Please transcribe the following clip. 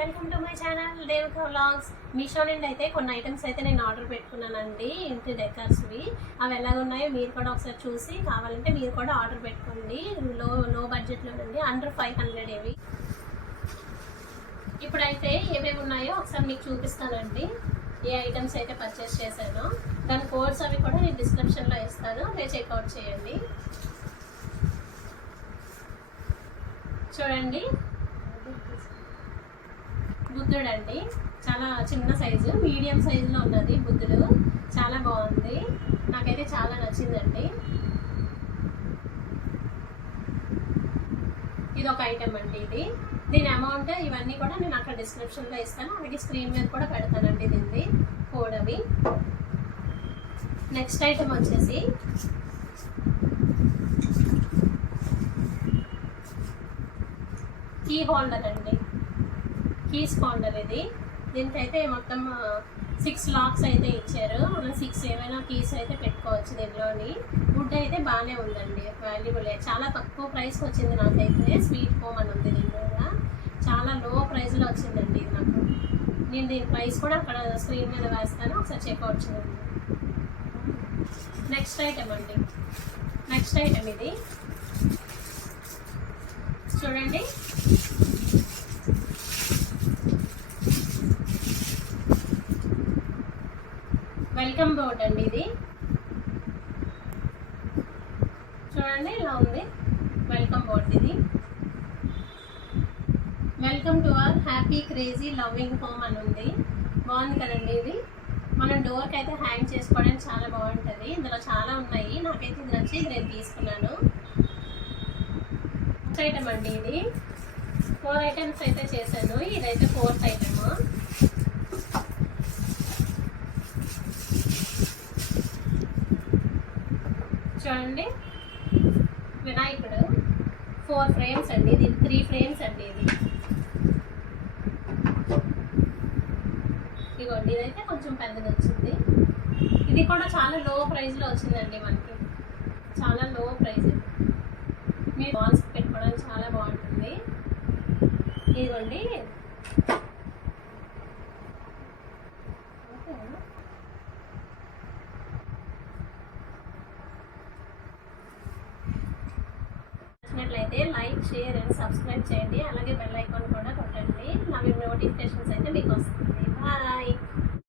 Welcome to my channel Devika vlogs. Meesho నుండి అయితే కొన్ని ఐటమ్స్ అయితే నేను ఆర్డర్ పెట్టుకున్నానండి, ఇంటి డెకర్స్వి. అవి ఎలా ఉన్నాయో మీరు కూడా ఒకసారి చూసి కావాలంటే మీరు కూడా ఆర్డర్ పెట్టుకోండి. లో బడ్జెట్లో నుండి అండర్ 500 ఏవి. ఇప్పుడైతే ఏమేమి ఉన్నాయో ఒకసారి మీకు చూపిస్తానండి. ఏ ఐటమ్స్ అయితే పర్చేస్ చేశానో దాని కోడ్స్ అవి కూడా నేను డిస్క్రిప్షన్లో ఇస్తాను, మీరు చెక్అవుట్ చేయండి. చూడండి, బుద్ధుడు అండి, చాలా చిన్న సైజు, మీడియం సైజులో ఉన్నది బుద్ధుడు. చాలా బాగుంది, నాకైతే చాలా నచ్చిందండి. ఇది ఒక ఐటమ్ అండి. దీని అమౌంట్ ఇవన్నీ కూడా నేను అక్కడ డిస్క్రిప్షన్లో ఇస్తాను, అలాగే స్క్రీన్ మీద కూడా పెడతానండి దీన్ని కోడ్ అవి. నెక్స్ట్ ఐటమ్ వచ్చేసి కీ హోల్డర్ అండి, కీస్ హోల్డర్. దీనికైతే మొత్తం 6 లాక్స్ అయితే ఇచ్చారు. మనం 6 ఏమైనా కీస్ అయితే పెట్టుకోవచ్చు దీనిలోని. వుడ్ అయితే బాగానే ఉందండి, వాల్యుబుల్. చాలా తక్కువ ప్రైస్కి వచ్చింది నాకైతే. స్వీట్ హోమ్ అని ఉంది దీని మీద, చాలా లో ప్రైస్లో వచ్చిందండి ఇది నాకు. నేను దీని ప్రైస్ కూడా అక్కడ స్క్రీన్ మీద వేస్తాను, ఒకసారి చెక్అవుట్ చేయండి. నెక్స్ట్ ఐటమ్ అండి, నెక్స్ట్ ఐటమ్ ఇది చూడండి. వెల్కమ్ బోర్డ్ అండి, ఇది చూడండి ఇలా ఉంది. వెల్కమ్ బోర్డ్ ఇది. Welcome to our happy crazy loving home అని ఉంది. బాగుంది కదండి ఇది. మనం డోర్కి అయితే హ్యాంగ్ చేసుకోవడానికి చాలా బాగుంటుంది. ఇందులో చాలా ఉన్నాయి, నాకైతే ఇది నచ్చి నేను తీసుకున్నాను. నెక్స్ట్ ఐటమ్ అండి, ఇది 4 ఐటమ్స్ అయితే చేశాను, ఇదైతే 4th ఐటమ్. చూడండి, వినాయకుడు 4 ఫ్రేమ్స్ అండి, ఇది 3 ఫ్రేమ్స్ అండి. ఇదిగోండి, ఇదైతే కొంచెం పెద్దది వచ్చింది. ఇది కూడా చాలా లో ప్రైస్లో వచ్చిందండి మనకి, చాలా లో ప్రైస్. మీ వాల్స్ పెట్టుకోవడానికి చాలా బాగుంటుంది. ఇదిగోండి, నచ్చినట్లయితే లైక్, షేర్ అండ్ సబ్స్క్రైబ్ చేయండి. అలాగే బెల్ ఐకాన్ కూడా కొట్టండి, నా నోటిఫికేషన్స్ అయితే మీకు వస్తుంది. బాయ్.